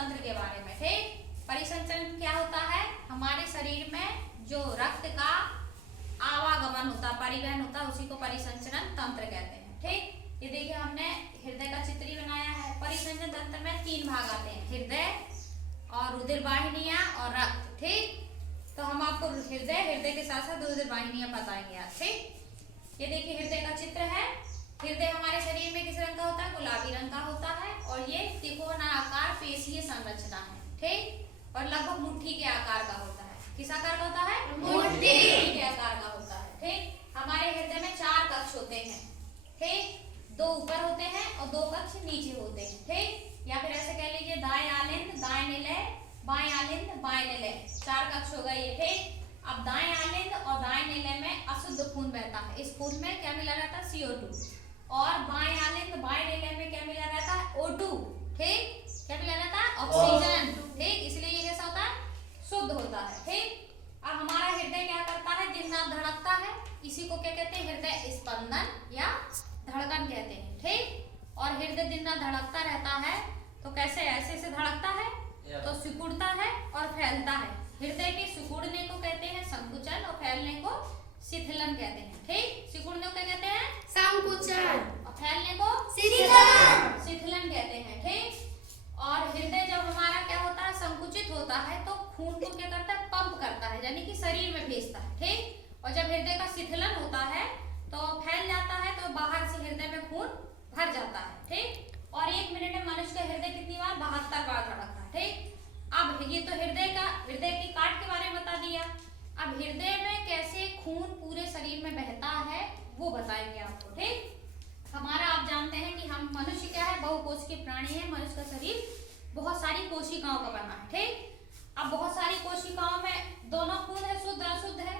तंत्र के बारे में। ठीक, परिसंचरण क्या होता है? हमारे शरीर में जो रक्त का आवागमन होता है, परिवहन होता है, उसी को परिसंचरण तंत्र कहते हैं। ठीक, ये देखिए हमने हृदय का चित्र ही बनाया है। परिसंचरण तंत्र में 3 भाग आते हैं, हृदय और रुधिर वाहिनियां और रक्त। ठीक, तो हम आपको हृदय के साथ साथ रुधिर वाहिनियां बताएंगे आज। ठीक, ये देखिए हृदय का चित्र है। हृदय हमारे शरीर में किस रंग का होता है? गुलाबी रंग का होता है और ये त्रिकोणाकार पेशीय संरचना है। ठीक, और लगभग मुट्ठी के आकार का होता है। किस आकार का होता है? मुट्ठी के आकार का होता है। ठीक, हमारे हृदय में 4 कक्ष होते हैं। ठीक, 2 ऊपर होते हैं और 2 कक्ष नीचे होते हैं। ठीक, या फिर ऐसे कह लीजिए दाएं आलिंद, दाएं निलय, बाएं आलिंद, बाएं निलय, 4 कक्ष हो गए ये। ठीक, अब दाएं आलिंद और दाएं निलय में अशुद्ध खून बहता है। इस खून में क्या मिला रहता है? CO2। और बाएं आलिंद बाएं निलय में क्या मिला रहता है? O2। ठीक, क्या मिला रहता है? ऑक्सीजन। ठीक, इसलिए ये कैसा होता है? शुद्ध होता है। ठीक, अब हमारा हृदय क्या करता है? दिन रात धड़कता है। इसी को क्या कहते हैं? हृदय स्पंदन या धड़कन कहते हैं। ठीक, और हृदय दिन रात धड़कता रहता है तो कैसे? ऐसे धड़कता है तो सिकुड़ता है और फैलता है। हृदय के सिकुड़ने को कहते हैं संकुचन और फैलने को शिथिलन कहते हैं। ठीक, सिकुड़ने को क्या कहते हैं? संकुचन। और फैलने को शिथिलन कहते हैं। ठीक, और हृदय जब हमारा क्या होता है? संकुचित होता है तो खून को क्या करता है? पंप करता है, यानी कि शरीर में भेजता है। ठीक, और जब हृदय का शिथिलन होता है तो फैल जाता है तो बाहर से हृदय में खून भर जाता है। ठीक, और 1 मिनट में मनुष्य का हृदय कितनी बार? 72 बार धड़कता है। ठीक, अब ये तो हृदय की काट के बारे में बता दिया। अब हृदय में कैसे खून पूरे शरीर में बहता है वो बताएंगे आपको। ठीक, हमारा आप जानते हैं कि हम मनुष्य क्या है? बहुकोशिकीय प्राणी है। मनुष्य का शरीर बहुत सारी कोशिकाओं का बना है। ठीक, अब बहुत सारी कोशिकाओं में दोनों खून है, शुद्ध अशुद्ध है।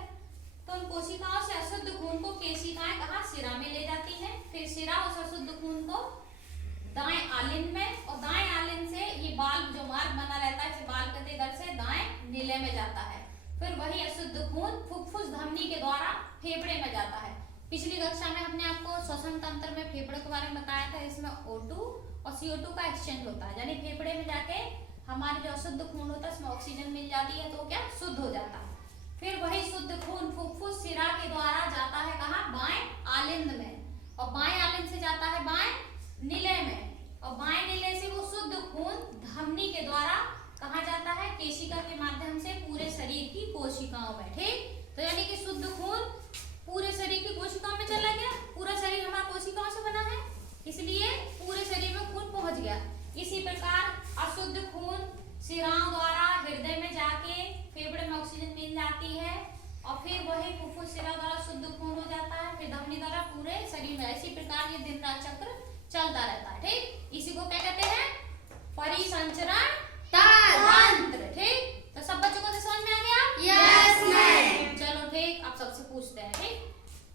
तो उन कोशिकाओं से अशुद्ध खून को केशिकाएं कहाँ? सिरा में ले जाती हैं। फिर सिरा उस अशुद्ध खून को दाएं आलिंद में, और दाएं आलिंद से ये बाल जो मार्ग बना रहता है, इसे बाल कहते इधर से दाएं नीले में जाता है। फिर वही अशुद्ध खून फुफ्फुस धमनी के द्वारा फेफड़े में जाता है। पिछली कक्षा में हमने आपको श्वसन तंत्र में फेफड़े के बारे में बताया था। इसमें O2 और CO2 का एक्सचेंज होता है, यानी फेफड़े में जाके हमारे जो अशुद्ध खून होता है उसमें ऑक्सीजन मिल जाती है तो क्या? शुद्ध हो जाता है। फिर वही शुद्ध खून फुफ्फुस सिरा के द्वारा जाता है कहाँ? बाएं आलिंद में, और बाएं आलिंद से जाता है बाएं निलय में, और बाएं निलय से वो शुद्ध खून धमनी के द्वारा कहाँ जाता है? केशिका के माध्यम से पूरे शरीर की कोशिकाओं में। ठीक, तो यानी कि शुद्ध खून पूरे शरीर की कोशिकाओं में चला गया। पूरा शरीर हमारा कोशिकाओं से बना है, इसलिए पूरे शरीर में खून पहुंच गया। इसी प्रकार अशुद्ध खून सिराओं द्वारा हृदय में जाके फेफड़े में ऑक्सीजन मिल जाती है, और फिर वही फुफ्फुस सिरा द्वारा शुद्ध खून हो जाता है, फिर धमनी द्वारा पूरे शरीर में। इसी प्रकार ये दिन रात चक्र चलता रहता है। ठीक, इसी को क्या कहते हैं? परिसंचरण